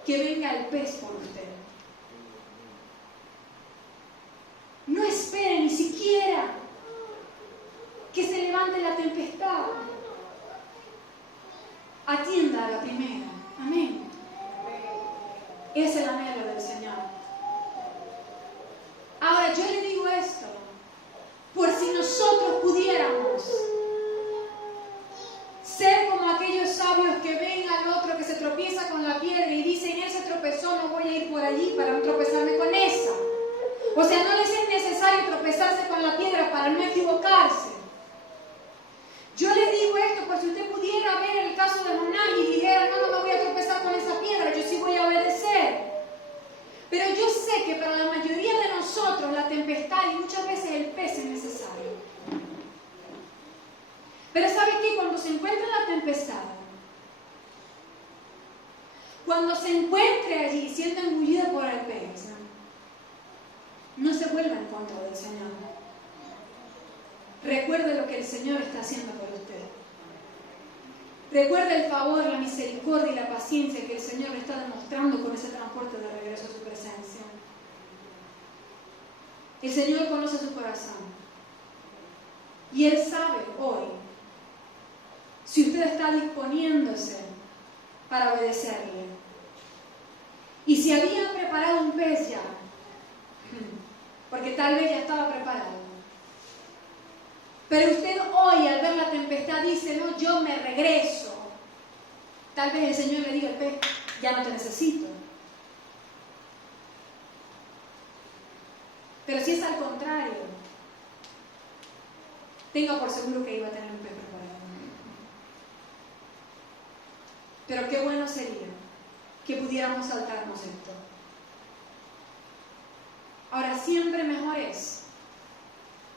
que venga el pez por usted. No espere ni siquiera que se levante la tempestad. Atienda a la primera. Amén. Es el anhelo del Señor. Ahora yo le digo esto, por si nosotros pudiéramos ser como aquellos sabios que ven al otro que se tropieza con la piedra y dicen, él se tropezó, no voy a ir por allí para no tropezarme con esa. O sea, no les es necesario tropezarse con la piedra para no equivocarse. Yo les digo esto por si usted pudiera ver el caso de Jonás y dijera, no me voy a tropezar con esa piedra, yo sí voy a obedecer. Pero yo sé que para la mayoría de nosotros la tempestad y muchas veces el pez es necesario. Pero ¿sabe qué? Cuando se encuentra la tempestad, cuando se encuentre allí siendo engullido por el pez, no se vuelva en contra del Señor. Recuerde lo que el Señor está haciendo por usted. Recuerde el favor, la misericordia y la paciencia que el Señor le está demostrando con ese transporte de regreso a su presencia. El Señor conoce su corazón. Y Él sabe hoy si usted está disponiéndose para obedecerle. Y si había preparado un pez ya, porque tal vez ya estaba preparado. Pero usted hoy al ver la tempestad dice, no, yo me regreso. Tal vez el Señor le diga al pez, ya no te necesito. Pero si es al contrario, tenga por seguro que iba a tener un pez preparado. Pero qué bueno sería que pudiéramos saltarnos esto. Ahora, siempre mejor es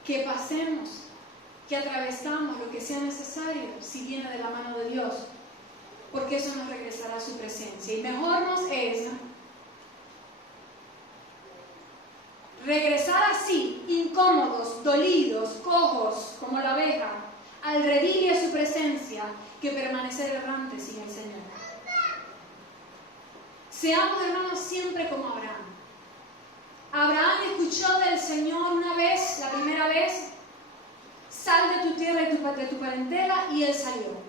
que pasemos, que atravesamos lo que sea necesario si viene de la mano de Dios, porque eso nos regresará a su presencia. Y mejor nos es regresar así, incómodos, dolidos, cojos, como la abeja, al redil y a su presencia que permanecer errantes sin el Señor. Seamos, hermanos, siempre como Abraham. Abraham escuchó del Señor una vez, la primera vez, sal de tu tierra y de tu parentela, y él salió.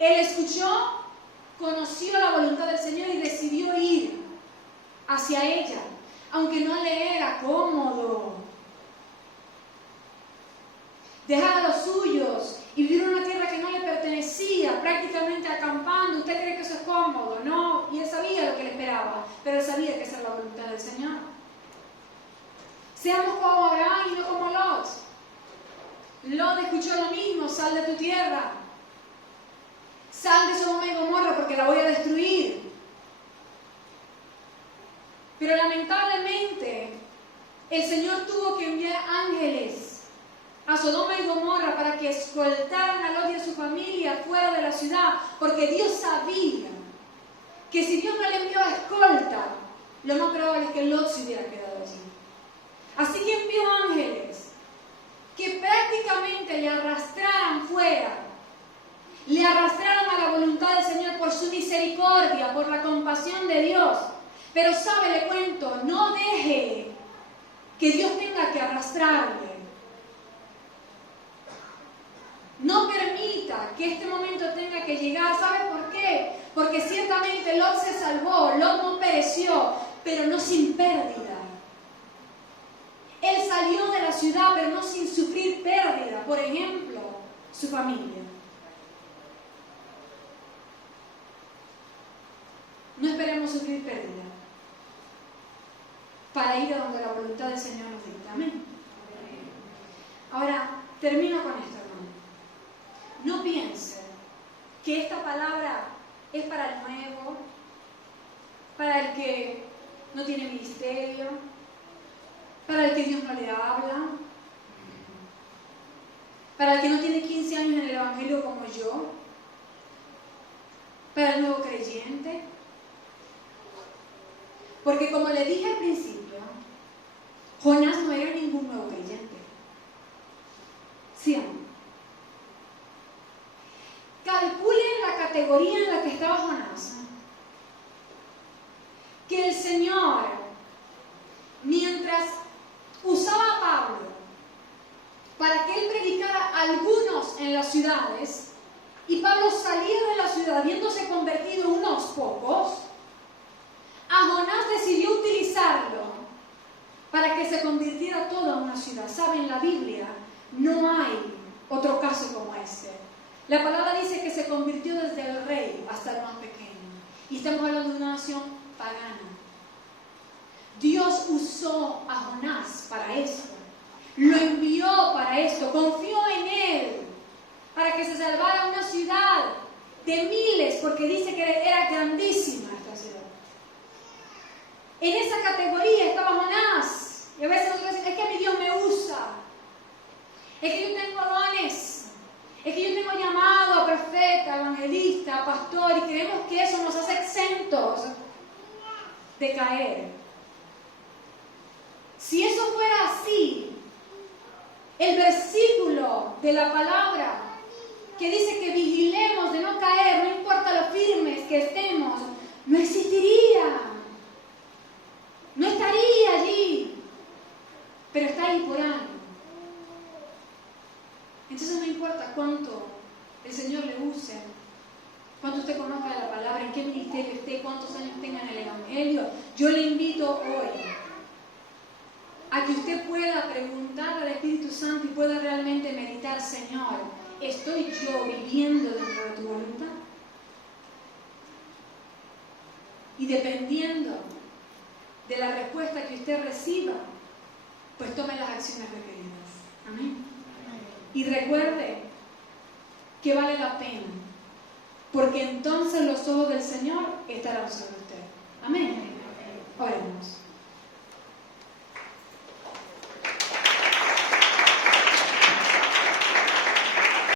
Él escuchó, conoció la voluntad del Señor y decidió ir hacia ella, aunque no le era cómodo. Dejar a los suyos y vivir en una tierra que no le pertenecía, prácticamente acampando. ¿Usted cree que eso es cómodo? No, y él sabía lo que le esperaba, pero él sabía que esa era la voluntad del Señor. Seamos como Abraham y no como Lot. Lot escuchó lo mismo: sal de tu tierra, sal de Sodoma y Gomorra porque la voy a destruir. Pero lamentablemente el Señor tuvo que enviar ángeles a Sodoma y Gomorra para que escoltaran a Lot y a su familia fuera de la ciudad, porque Dios sabía que si Dios no le envió escolta, lo más probable es que Lot se hubiera quedado allí. Así que envió ángeles que prácticamente le arrastraran fuera, le arrastraran a la voluntad del Señor por su misericordia, por la compasión de Dios. Pero sabe, le cuento, no deje que Dios tenga que arrastrarle. No permita que este momento tenga que llegar. ¿Sabe por qué? Porque ciertamente Lot se salvó, Lot no pereció, pero no sin pérdida. Él salió de la ciudad, pero no sin sufrir pérdida. Por ejemplo, su familia. No esperemos sufrir pérdida para ir a donde la voluntad del Señor nos dicta. Amén. Ahora, termino con esto, hermano. No piense que esta palabra es para el nuevo, para el que no tiene ministerio, para el que Dios no le habla, para el que no tiene 15 años en el Evangelio como yo, para el nuevo creyente. Porque como le dije al principio, Jonás no era ningún nuevo creyente. ¿Sí o no? Calculen la categoría en la que estaba Jonás. Que el Señor, mientras usaba a Pablo para que él predicara a algunos en las ciudades, y Pablo salía de la ciudad habiéndose convertido unos pocos, a Jonás decidió utilizarlo para que se convirtiera toda una ciudad. ¿Saben? En la Biblia no hay otro caso como este. La palabra dice que se convirtió desde el rey hasta el más pequeño. Y estamos hablando de una nación pagana. Dios usó a Jonás para esto. Lo envió para esto. Confió en él para que se salvara una ciudad de miles, porque dice que era grandísima esta ciudad. En esa categoría estaba Jonás. Y a veces nosotros decimos: es que mi Dios me usa. Es que yo tengo dones. Es que yo tengo llamado a profeta, a evangelista, a pastor, y creemos que eso nos hace exentos de caer. Si eso fuera así, el versículo de la palabra que dice que vigilemos de no caer, no importa lo firmes que estemos, no existiría. No estaría allí, pero está ahí por algo. Entonces no importa cuánto el Señor le use, cuánto usted conozca de la palabra, en qué ministerio esté, cuántos años tenga en el Evangelio, yo le invito hoy a que usted pueda preguntar al Espíritu Santo y pueda realmente meditar: Señor, ¿estoy yo viviendo dentro de tu voluntad? Y dependiendo de la respuesta que usted reciba, pues tome las acciones requeridas. Amén. Y recuerde que vale la pena, porque entonces los ojos del Señor estarán sobre usted. Amén. Oremos.